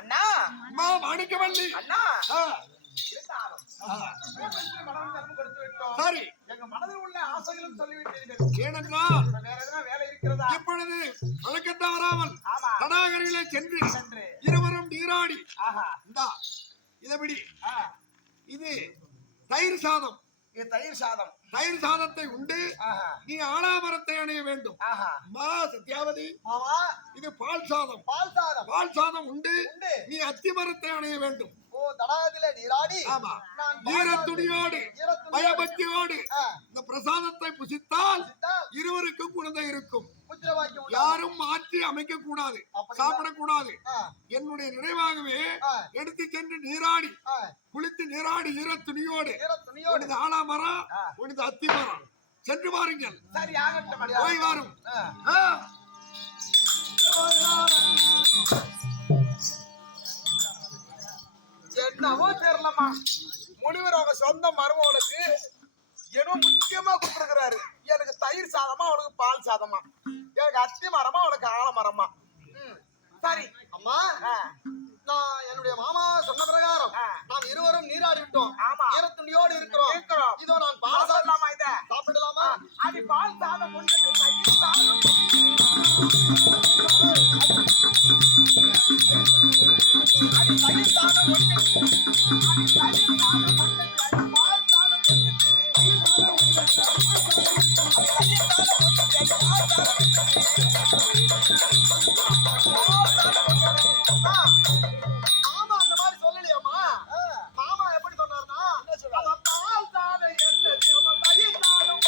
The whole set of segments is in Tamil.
அண்ணா அம்மா மாணிக்கவல்லி அண்ணா சரி எங்க மனதில் உள்ள ஆசைகளும் சொல்லிவிட்டீர்கள். ஏனென்றால் வேற எதனா வேலை இருக்கிறதா? இப்பொழுது வழக்கத்தை வராமல் ஆமா தடாகரிலே சென்று இருவரும் நீராடி ஆஹா இந்தா இதபடி ஆ இது தயிர் சாதம். இது தயிர் சாதம். தயிர் சாதத்தை உண்டு ஆஹா நீ ஆலாமரத்தை அணிய வேண்டும். ஆஹா அம்மா சத்யாவதி மாமா இது பால் சாதம். பால் சாதம். பால் சாதம் உண்டு உண்டு. நீ அத்தி மரத்தை அணிய வேண்டும். ஓ தடாகத்திலே நீராடி ஆமா நான் ஈரத்துணியோடு பயபக்தியோடு இந்த பிரசாதத்தை புசித்தால் இருவருக்கும் குழந்தை இருக்கும். யாரும் மாற்றி அமைக்க கூடாது, சாப்பிடக்கூடாது. என்னுடைய நினைவாகவே எடுத்து சென்று நீராடி குளித்து நீராடி ஈரத்துணியோடு உனது ஆலாமரம் உனது அத்தி மரம் சென்று வாருங்கள். போய் வாரும். என்னவோ தெரியலமா முனிவர் அவங்க சொந்த மருமகளுக்கு ஏதோ முக்கியமா கொடுத்துருக்கிறாரு. எனக்கு தயிர் சாதமா அவனுக்கு பால் சாதமா, எனக்கு அத்தி மரமா அவனுக்கு ஆலமரமா. சரி அம்மா நான் என்னுடைய மாமா சொன்ன பிரகாரம் நாம் இருவரும் நீராடி விட்டோம். ஆமா ஈரத்துணியோடு இருக்கிறோம். இதோ நான் பால் சாப்பிடலாமா? இத சாப்பிடலாமா? அது பால் சாதம் உண்டு தயிர் சாதம் அது தயிர் சாதம் உண்டு அது தயிர் சாதம் உண்டு அது பால் சாதம் உண்டு மாமா அந்த மாதிரி சொல்லலையாமா? மாமா எப்படி சொன்னார்னா பால் சாதம் என்னது தயிர் சாதம்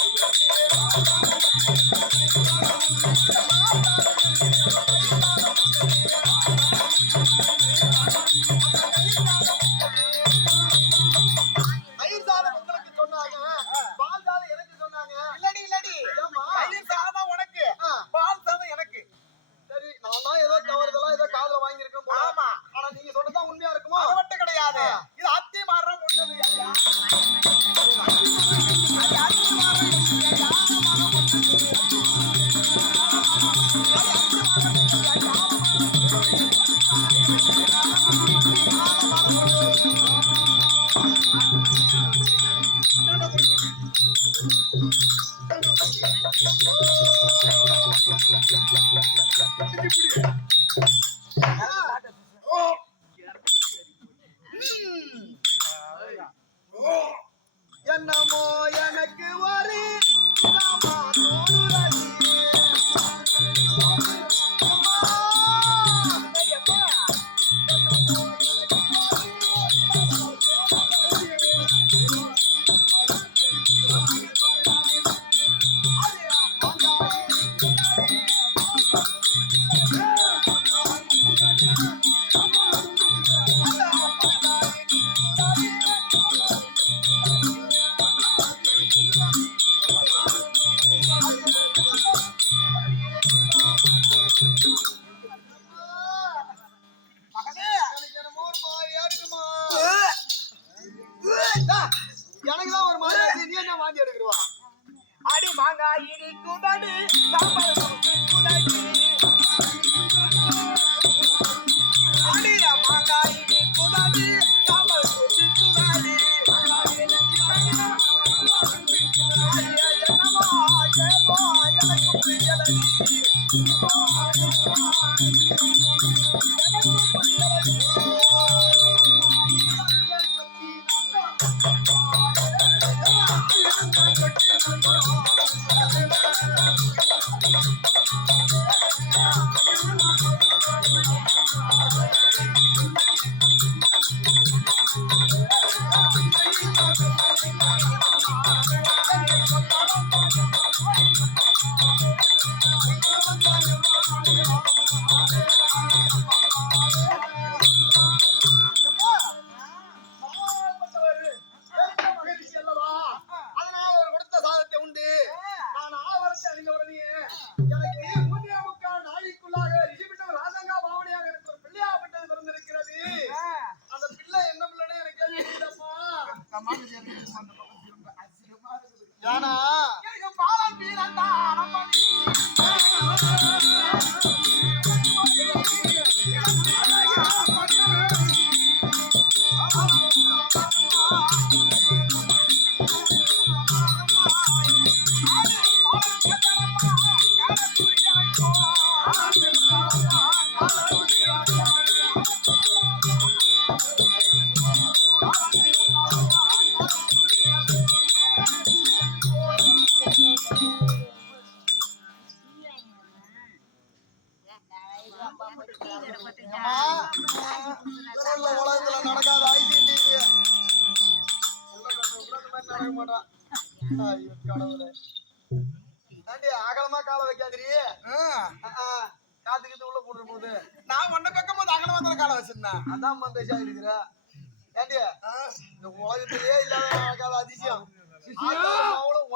தயிர் சாதம் உங்களுக்கு சொன்னாங்க, பால் சாதம் எனக்கு சொன்னாங்க. இல்லடி இல்லடி தயிர் சாதம் உனக்கு பால் சாதம் எனக்கு. சரி நான் தான் ஏதோ தவறுதெல்லாம் ஏதோ காதுல வாங்கி இருக்கேன். ஆமா ஆனா நீங்க சொன்னதான் உண்மையா இருக்குமோ? அது மட்டும் கிடையாது. இது அத்தி மரம் உண்டது ஐயா. அது அத்தி மரம் உண்டது ஐயா. மரம் உண்டது அது அத்தி மரம் உண்டது ஐயா. என்னமோ எனக்கு ஒரு இதமா தோணுதடி. எனக்குதான் ஒரு மாதிரி இருக்கு. நீ என்ன வாந்தி எடுக்கிறவா? அடி மாங்காய் இனிக்குதடி சாம்பார் குதடி அடி மாங்காய் இனிக்குதடி சாம்பார் குதடி யானா எனக்கு பாலம் பீரந்தான் பண்ணி உலகத்துல நடக்காத ஐசிடி நடக்க மாட்டான். ஐயோ கடவுளே. தாண்டி அகலமா காலை வைக்காதிரி. காத்துக்கிட்டு உள்ள போடுற போது நான் ஒன்ன பக்கம் போது அகலமா தான் காலை வச்சிருந்தேன். அதான் பேசா இருக்கிற ஏண்டி இந்த உலகத்திலேயே இல்லாத நடக்காத அதிசயம்.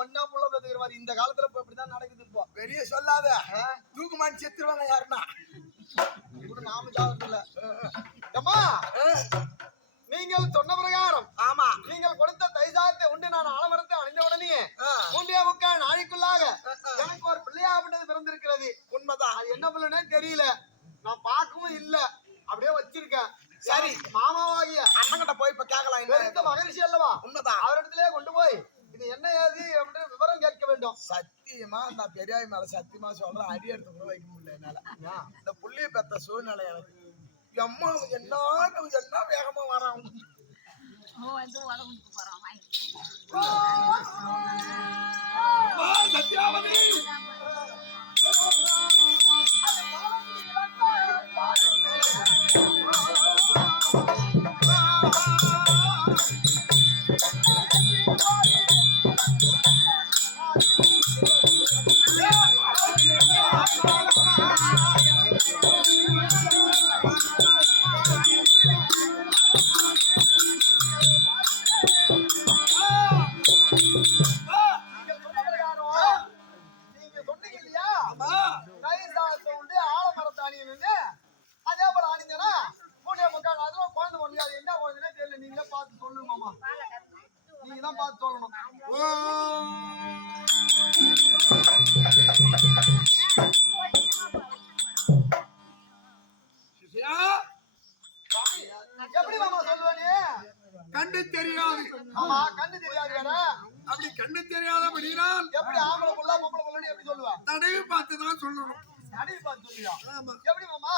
ஒன்னா புள்ள பெத்துக்கிற மாதிரி இந்த காலத்துல இப்ப இப்படிதான் நடக்குது. இப்போ வெளியே சொல்லாத தூக்கு மாட்டி செத்துருவாங்க யாருன்னா நாம ஜாகிரதை இல்ல. அம்மா நீங்கள் சொன்ன பிரகாரம் ஆமா நீங்கள் கொடுத்த தைசாத்தை உண்டு நான் ஆலமரத்தை அணிந்த உடனே 3 நாளைக்குள்ளாக எனக்கு ஒரு பிள்ளையாப்பட்டது பிறந்திருக்கிறது. உண்மைதான். அது என்ன பிள்ளைனே தெரியல, நான் பார்க்கவும் இல்ல, அப்படியே வச்சிருக்கேன். சரி மாமாவாகிய அண்ணங்கிட்ட போய் இப்ப கேட்கலாம். இந்த மகரிஷி அல்லவா? உண்மைதான். அவரிடத்திலே கொண்டு போய் இது என்ன ஏது அப்படின்னு விவரம் கேட்க வேண்டும். சத்தியமா நான் பெரியாய் மேல சத்தியமா சொல்றேன், அடி எடுத்து கூட வைக்க முடியல என்னால. இந்த புள்ளிய பெத்த சூழ்நிலை எனக்கு அம்மா என்ன வேகமா வரான். சத்யாவதி எப்படி மாமா சொல்லுவானே? கண்டு தெரியாது. ஆமா கண்ணு தெரியாது வேற. அப்படி கண்ணு தெரியாதபடினால் எப்படி ஆம்பளை புள்ள பொம்பளை புள்ளன்னு எப்படி சொல்லுவா? தடவி பார்த்துதான் சொல்லணும். தடவி பார்த்து சொல்லியா? ஆமா. எப்படி மாமா?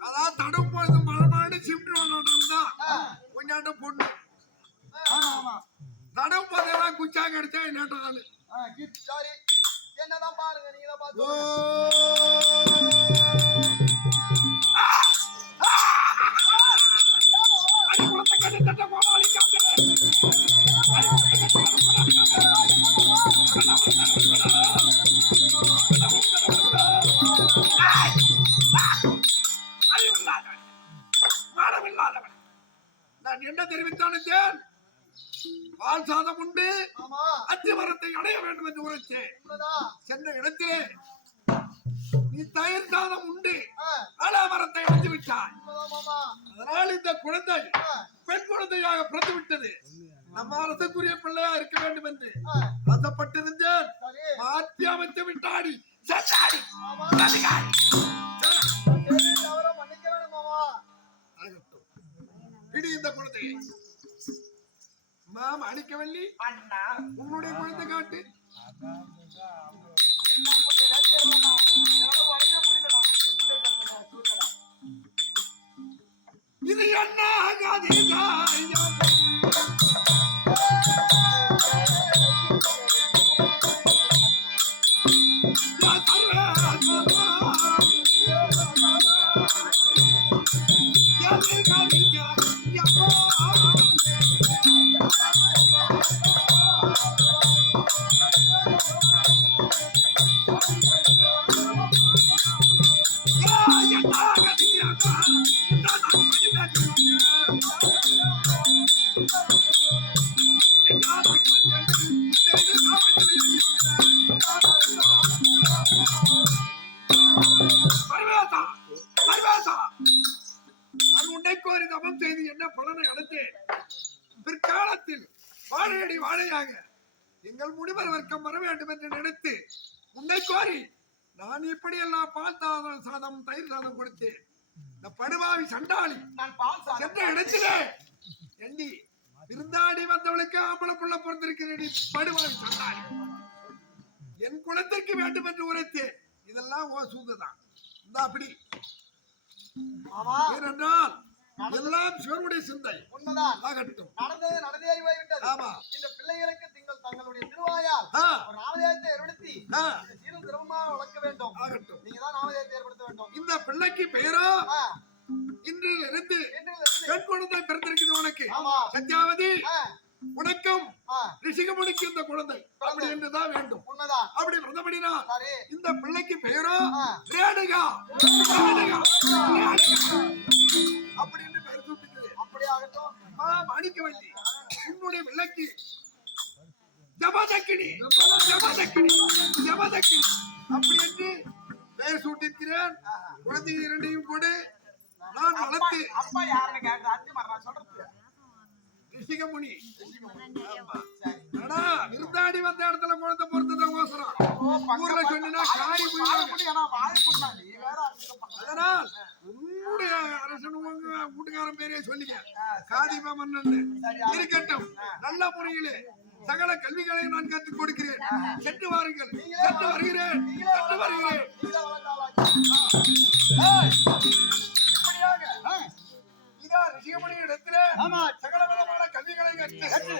அதான் தடும் பொழுது மழமாடு சிப்ட் வந்தா கொஞ்சாட்டம் பொண்ணு. ஆமா தடும் போதெல்லாம் குச்சா கிடைச்சா என்னட்டாலு. சாரி என்னதான் பாருங்க நீங்க தான் பாத்து. அடி குளத்தை கட்டி தட்ட போன அழிக்காம நான் என்ன தெரிவித்தானேன்? பால் சாதம் உண்டு, அத்திமரத்தை அடைய வேண்டும் என்று உரைத்தேன். சென்ற இடத்திலே நீ தயிர் சாதம் உண்டு, ஆலமரத்தை அடைந்து விட்டாய். அதனால் இந்த குழந்தை பெண் குழந்தையாக பிறந்து விட்டது. நம்ம அரசுக்குரிய பிள்ளையா இருக்க வேண்டும் என்று ஆசைப்பட்டிருந்தேன். மாற்றி அமைத்து விட்டாடி சட்டாடி இடி இந்த குழந்தையை மாம் அடிக்கவில்லை. அண்ணா உன்னுடைய குழந்தை காட்டு. இது என்ன ஆகாது. பிற்காலத்தில் வாழையடி வாழையாக எங்கள் முனிவர் வர்க்கம் வர வேண்டும் என்று நினைத்து உன்னை கோரி நான் இப்படி எல்லாம் பால் சாதம் தயிர் சாதம் கொடுத்தேன். இந்த படுபாவி சண்டாளி சென்ற இடத்திலே எண்டி விருந்தாடி வந்தவளுக்கு ஆம்பளை புள்ள பிறந்திருக்கிறேன். படுபாவி சண்டாளி என் குலத்திற்கு வேண்டும் என்று உரைத்தேன். இதெல்லாம் ஓ சூதுதான். இந்த அப்படி ஆமா ஏனென்றால் எல்லாம் சிவனுடைய சிந்தை உண்மைதான். ஆகட்டும். நடந்தது நடந்தே போய்விட்டது. ஆமா. இந்த பிள்ளைகளுக்கு நீங்கள் தங்களுடைய திருவாயால் ஆ, ஒரு நாமதேயத்தை ஏற்படுத்தி ஆ, இதை சீரும் சிறப்புமாக வளர்க்க வேண்டும். ஆகட்டும். நீங்க தான் நாமதேயத்தை ஏற்படுத்த வேண்டும். இந்த பிள்ளைக்கு பெயரோ ஆ, இன்றிலிருந்து இன்றிலிருந்து. பெண் குழந்தை பிறந்திருக்குது உனக்கு. ஆமா. சத்யாவதி, ஆ, உனக்கும் ஆ, ரிஷிகமுனிக்கு இந்த குழந்தை அப்படி என்றுதான் வேண்டும். உண்மைதான். அப்படி பிரதமடினா சரி. இந்த பிள்ளைக்கு பெயரோ ஆ. ரேணுகா, ரேணுகா, ரேணுகா அப்படி என்று பெயர் சூட்டுகிறது. அப்படி ஆகட்டும். மாணிக்கவல்லி, உன்னுடைய பிள்ளைக்கு ஜபதக்கினி, ஜபதக்கினி, ஜபதக்கினி அப்படி என்று பெயர் சூட்டிருக்கிறேன். குழந்தை இரண்டையும் கொடு, நான் வளர்த்து அப்பா யாருன்னு கேட்கிற அத்தி மரம் சொல்றது ரிஷிகமுனி. சரி. ஆனா விருந்தாடி வந்த இடத்துல குழந்தை பொறுத்ததான் கோசரம் ஊர்ல சொன்னா காரி போயிடுவாங்க. நீ வேற அங்க பா. அதனால் உன்னுடைய அரசன் உங்க வீட்டுக்காரன் பேரே சொல்லிக்க, காதிப மன்னன் இருக்கட்டும். நல்ல முறையிலே சகல கல்விகளை நான் கற்றுக் கொடுக்கிறேன். சென்று வாருங்கள். சென்று வருகிறேன், சென்று வருகிறேன். நீங்களே வளர்ந்தாலாச்சு. இப்படியாக இதா ரிஷிகமணி இடத்திலே ஆமா. சகல விதமான கல்விகளை கற்று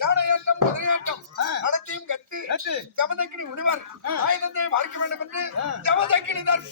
யானையாட்டம், குதிரையாட்டம் அனைத்தையும் கற்று ஜமதக்கினி உணவர் ஆயுதத்தை பார்க்க வேண்டும் என்று ஜமதக்கினி தான்